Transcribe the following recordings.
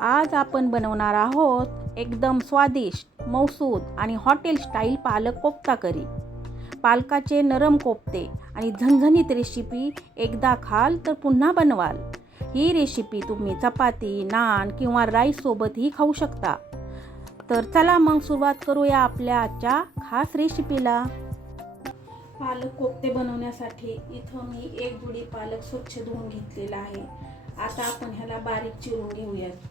आज आपण बनवणार आहोत एकदम स्वादिष्ट, मौसूद आणि हॉटेल स्टाईल पालक कोफ्ता करी. पालकाचे नरम कोफ्ते आणि झणझणीत रेसिपी एकदा खाल तर पुन्हा बनवाल. ही रेसिपी तुम्ही चपाती, नान किंवा राईस सोबतही खाऊ शकता. तर चला मग सुरुवात करूया आपल्या आजच्या खास रेसिपीला. पालक कोफ्ते बनवण्यासाठी इथं मी एक जुडी पालक स्वच्छ धुवून घेतलेला आहे. आता आपण ह्याला बारीक चिरून घेऊयात.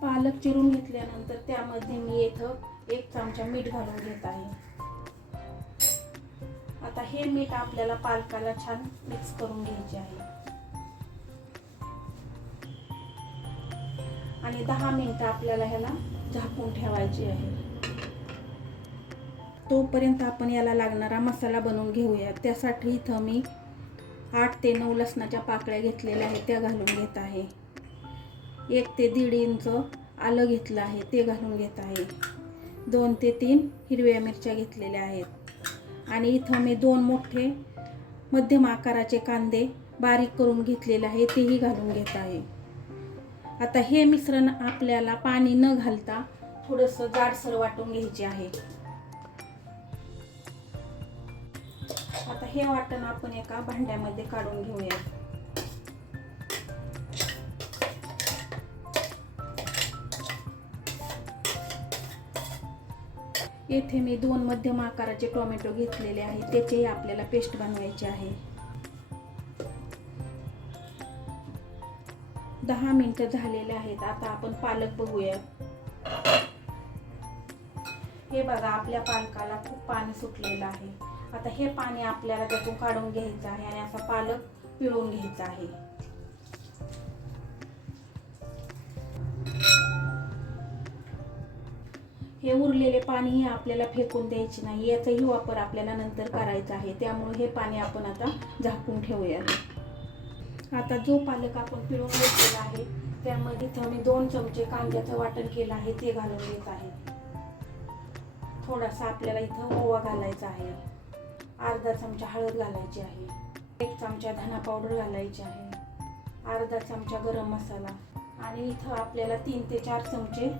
पालक चिरून घेतल्यानंतर त्यामध्ये मी इथं 1 चमचा मीठ घालून घेत आहे. आता हे मीठ आपल्याला पालकाला छान मिक्स करून घ्यायचे आहे आणि 10 मिनिटं आपल्याला ह्याला झाकून ठेवायचे आहे. तोपर्यंत आपण याला लागणारा मसाला बनवून घेऊया. त्यासाठी इथं मी 8 ते 9 लसणाच्या पाकळ्या घेतलेल्या आहेत, त्या घालून घेत आहे. 1 ते 1.5 इंच आलं घेतलं आहे, ते घालून घेत आहे. 2 ते 3 हिरव्या मिरच्या घेतलेल्या आहेत आणि इथं मी 2 मोठे मध्यम आकाराचे कांदे बारीक करून घेतलेले आहे, तेही घालून घेत आहे. आता हे मिश्रण आपल्याला पाणी न घालता थोडंसं जाडसर वाटून घ्यायचे आहे. आता हे वाटण आपण एका भांड्यामध्ये काढून घेऊया. येथे मी 2 मध्यम आकाराचे टोमॅटो घेतलेले आहेत, त्याचेही आपल्याला पेस्ट बनवायची आहे. 10 मिनिटं झालेले आहेत. आता आपण पालक बघूया. हे बघा, आपल्या पालकाला खूप पाणी सुटलेलं आहे. आता हे पाणी आपल्याला त्यातून काढून घ्यायचं आहे आणि असा पालक पिळून घ्यायचा आहे. हे उरलेले पाणी आपल्याला फेकून द्यायचे नाही, याचाही वापर आपल्याला नंतर करायचा आहे. त्यामुळे हे पाणी आपण आता झाकून ठेवूया. आता जो पालक आपण पिळून घेतलेला आहे त्यामध्ये इथं मी 2 चमचे कांद्याचं वाटण केलं आहे, ते घालून घेत आहे. थोडासा आपल्याला इथं ओवा घालायचा आहे. अर्धा चमचा हळद घालायची आहे. 1 चमचा धना पावडर घालायची आहे. अर्धा चमचा गरम मसाला आणि इथं आपल्याला 3 ते 4 चमचे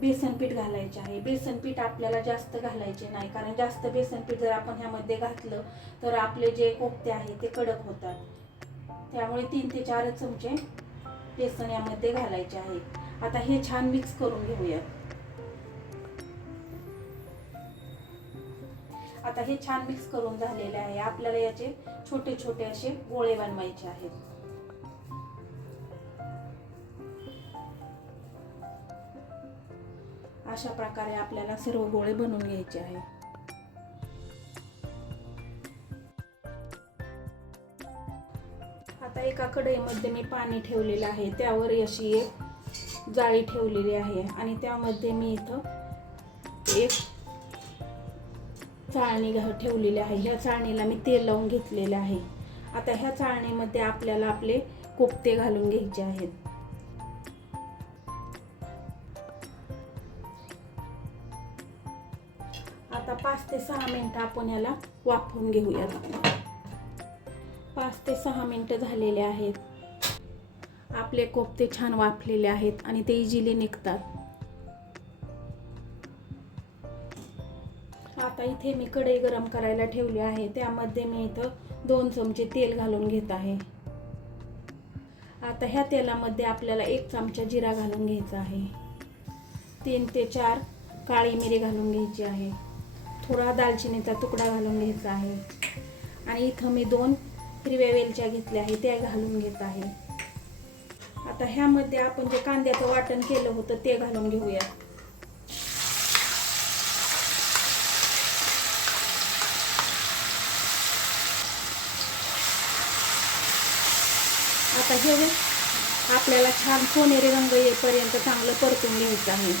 बेसन पीठ घालायचे आहे. बेसन पीठ आपल्याला जास्त घालायचे नाही, कारण जास्त बेसन पीठ जर आपण ह्यामध्ये घातलं तर आपले जे कोफ्ते आहे ते कडक होतात. त्यामुळे 3 ते 4 चमचे बेसन यामध्ये घालायचे आहे. आता हे छान मिक्स करून घेऊया. आता हे छान मिक्स करून झालेले आहे. आपल्याला याचे छोटे छोटे असे गोळे बनवायचे आहेत. अशा प्रकारे आपल्याला सर्व गोळे बनवून घ्यायचे आहे. आता एका कढईमध्ये मी पाणी ठेवलेलं आहे, त्यावर अशी एक जाळी ठेवलेली आहे आणि त्यामध्ये मी इथं एक चाळणी ठेवलेली आहे. ह्या चाळणीला मी तेल लावून घेतलेले आहे. आता ह्या चाळणीमध्ये आपल्याला आपले कोफ्ते घालून घ्यायचे आहेत. आता 5 ते 6 मिनिटं आपण याला वाफवून घेऊयात. 5 ते 6 मिनिटं झालेले आहेत. आपले कोफ्ते छान वाफलेले आहेत आणि ते इझिली निघतात. आता इथे मी कढई गरम करायला ठेवली आहे, त्यामध्ये मी इथं 2 चमचे तेल घालून घेत आहे. आता ह्या तेलामध्ये आपल्याला 1 चमचा जिरा घालून घ्यायचा आहे. 3 ते 4 काळी मिरी घालून घ्यायची आहे. थोडा दालचिनीचा तुकडा घालून घ्यायचा आहे आणि इथं मी 2 हिरव्या वेलच्या घेतल्या आहे, त्या घालून घेत आहे. आता ह्यामध्ये आपण जे कांद्याचं वाटण केलं होतं ते घालून घेऊया. आता हे आपल्याला छान सोनेरी रंग येईपर्यंत चांगलं परतून घ्यायचं आहे.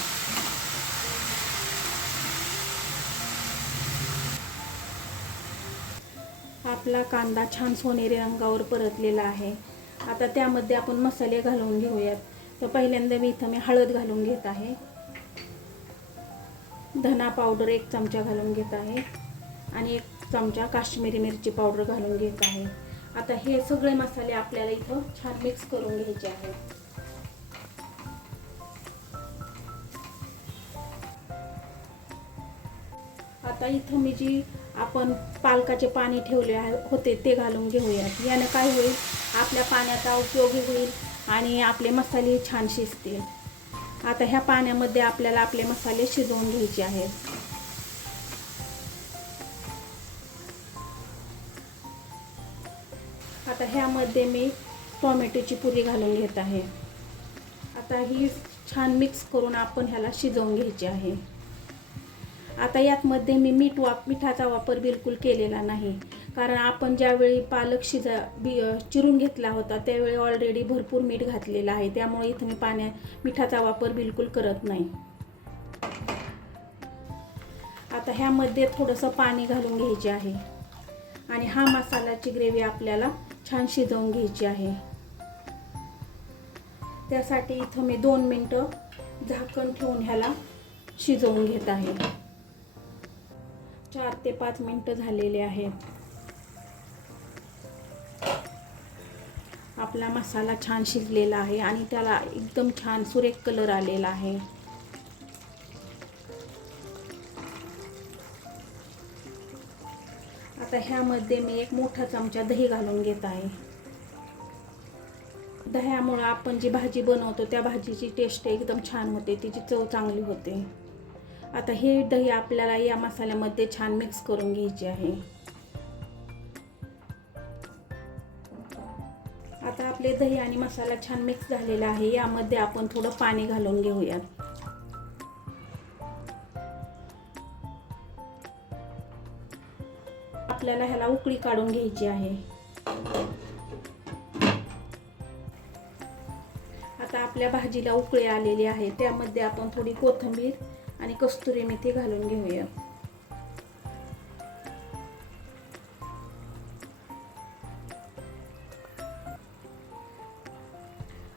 आपला कांदा छान सोनेरी रंगावर परतलेला आहे. आता त्यामध्ये आपण मसाले घालून घेऊयात. तर पहिल्यांदा मी इथं हळद घालून घेत आहे. धना पावडर 1 चमचा घालून घेत आहे आणि 1 चमचा काश्मीरी मिरची पावडर घालून घेत आहे. आता हे सगळे मसाले आपल्याला इथं छान मिक्स करून घ्यायचे आहेत. आता इथं मी जी आपण पालकाचे पाणी ठेवले होते ते घालून घेऊयात. यानं काय होईल, आपल्या पाण्याचा उपयोगी होईल आणि आपले मसाले छान शिजतील. आता ह्या पाण्यामध्ये आपल्याला आपले मसाले शिजवून घ्यायचे आहेत. आता ह्यामध्ये मी टोमॅटोची प्युरी घालून घेत आहे. आता ही छान मिक्स करून आपण ह्याला शिजवून घ्यायचे आहे. आता यातमध्ये मी मिठाचा वापर बिलकुल केलेला नाही, कारण आपण ज्यावेळी पालक चिरून घेतला होता त्यावेळी ऑलरेडी भरपूर मीठ घातलेलं आहे. त्यामुळे इथं मी मिठाचा वापर बिलकुल करत नाही. आता ह्यामध्ये थोडंसं पाणी घालून घ्यायचे आहे आणि हा मसाल्याची ग्रेव्ही आपल्याला छान शिजवून घ्यायची आहे. त्यासाठी इथं मी 2 मिनिटं झाकण ठेवून ह्याला शिजवून घेत आहे. 4 ते 5 मिनिटं झालेले आहेत. आपला मसाला छान शिजलेला आहे आणि त्याला एकदम छान सुरेख कलर आलेला आहे. आता ह्यामध्ये मी 1 मोठा चमचा दही घालून घेत आहे. दह्यामुळे आपण जी भाजी बनवतो त्या भाजीची टेस्ट एकदम छान होते, तिची चव चांगली होते. आता हे दही आपल्याला या मसाल्यामध्ये छान मिक्स करून घ्यायचे आहे. आता आपले दही आणि मसाला छान मिक्स झालेला आहे. यामध्ये आपण थोडं पाणी घालून घेऊयात. आपल्याला ह्याला उकळी काढून घ्यायची आहे. आता आपल्या भाजीला उकळी आलेली आहे. त्यामध्ये आपण थोडी कोथिंबीर आणि कस्तुरी मेथी घालून घेऊया.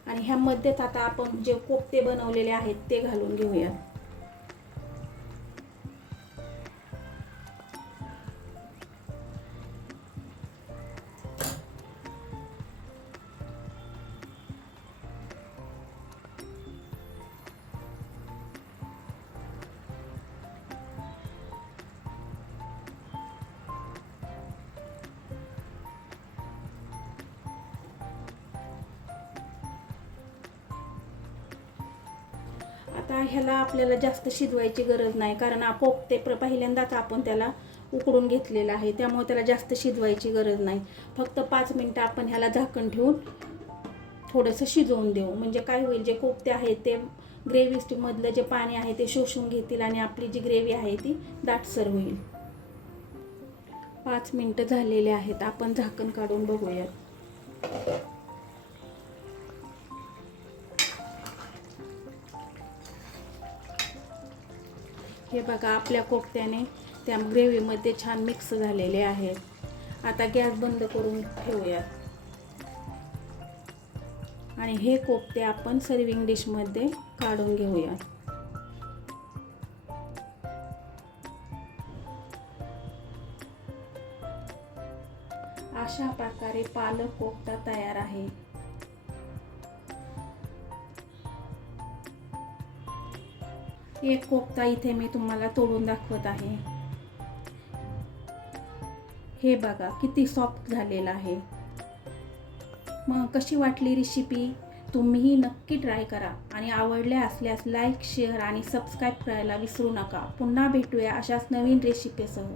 आणि ह्यामध्येच आता आपण जे कोफ्ते बनवलेले आहेत ते घालून घेऊया. आता ह्याला आपल्याला जास्त शिजवायची गरज नाही, कारण कोफ्ते पहिल्यांदाच आपण त्याला उकडून घेतलेला आहे. त्यामुळे त्याला जास्त शिजवायची गरज नाही. फक्त 5 मिनिटं आपण ह्याला झाकण ठेवून थोडंसं शिजवून देऊ. म्हणजे काय होईल, जे कोफ्ते आहेत ते ग्रेव्हीमधलं जे पाणी आहे ते शोषून घेतील आणि आपली जी ग्रेव्ही आहे ती दाटसर होईल. 5 मिनिटं झालेले आहेत. आपण झाकण काढून बघूया. हे बघा, आपल्या कोफ्त्याने त्या ग्रेव्हीमध्ये छान मिक्स झालेले आहेत. आता गॅस बंद करून ठेवूया आणि हे कोफ्ते आपण सर्विंग डिशमध्ये काढून घेऊया. अशा प्रकारे पालक कोफ्ता तयार आहे. एक कोफ्ता इथे मी तुम्हाला तोडून दाखवत आहे. हे बघा किती सॉफ्ट झालेला आहे. मग कशी वाटली रेसिपी? तुम्हीही नक्की ट्राय करा आणि आवडल्या असल्यास लाईक, शेअर आणि सबस्क्राईब करायला विसरू नका. पुन्हा भेटूया अशाच नवीन रेसिपीसह.